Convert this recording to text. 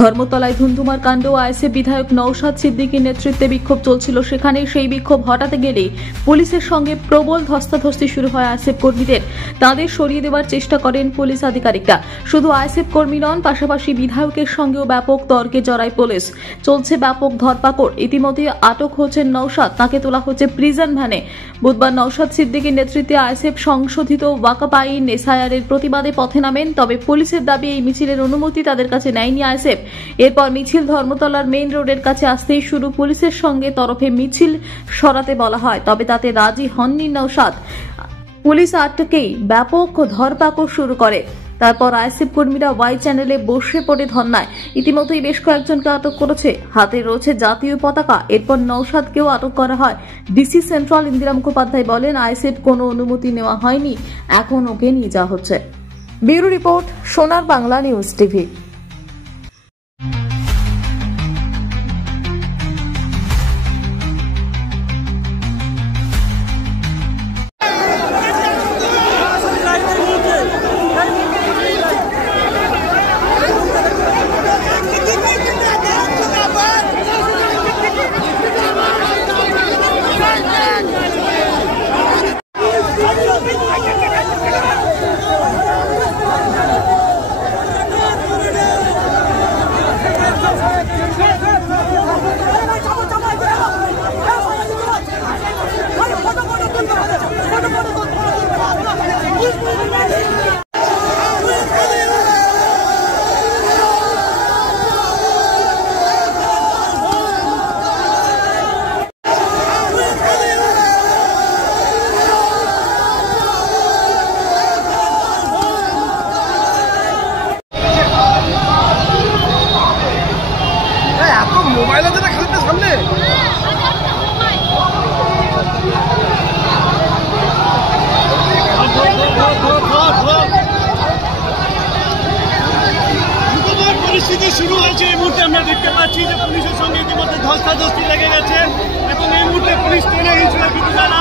ধর্মতলায় ধুন্ধুমার কাণ্ড। আইএসএফ বিধায়ক নওশাদ সিদ্দিকীর নেতৃত্বে বিক্ষোভ চলছিল, সেখানে সেই বিক্ষোভ হটাতে গেলেই পুলিশের সঙ্গে প্রবল ধস্তাধস্তি শুরু হয় আইএসএফ কর্মীদের। তাদের সরিয়ে দেওয়ার চেষ্টা করেন পুলিশ আধিকারিকরা। শুধু আইএসএফ কর্মী নন, পাশাপাশি বিধায়কের সঙ্গেও ব্যাপক তর্কে জড়ায় পুলিশ। চলছে ব্যাপক ধরপাকড়। ইতিমধ্যে আটক হচ্ছেন নওশাদ, তাকে তোলা হচ্ছে প্রিজন ভ্যানে। বুধবার নওশাদ সিদ্দিকীর নেতৃত্বে আইএসএফ সংশোধিত ওয়াকফ আইন এসআইআরের প্রতিবাদে পথে নামেন। তবে পুলিশের দাবি এই মিছিলের অনুমতি তাদের কাছে নেয়নি আইএসএফ। এরপর মিছিল ধর্মতলার মেইন রোডের কাছে আসতেই শুরু পুলিশের সঙ্গে তরফে মিছিল সরাতে বলা হয়, তবে তাতে রাজি হননি নওশাদ। পুলিশ আটকেই ব্যাপক ধরপাকড় শুরু করে। তারপর আইএসএফ কর্মীরা ওয়াই চ্যানেলে বসে পড়ে ধর্নায়। ইতিমধ্যেই বেশ কয়েকজনকে আটক করেছে, হাতে রয়েছে জাতীয় পতাকা। এরপর নওশাদকেও আটক করা হয়। ডিসি সেন্ট্রাল ইন্দিরা মুখোপাধ্যায় বলেন, আইএসএফ কোনো অনুমতি নেওয়া হয়নি, এখন ওকে নিয়ে যাওয়া হচ্ছে। ব্যুরো রিপোর্ট, সোনার বাংলা নিউজ টিভি। মোবাইল আছে না খালিদের সামনে? পরিস্থিতি শুরু হয়েছে। এই মুহূর্তে আমরা দেখতে পাচ্ছি যে পুলিশের সঙ্গে ইতিমধ্যে ধস্তাধস্তি লেগে গেছে এবং এই মুহূর্তে পুলিশ টেনে গিয়েছিল, কিন্তু যারা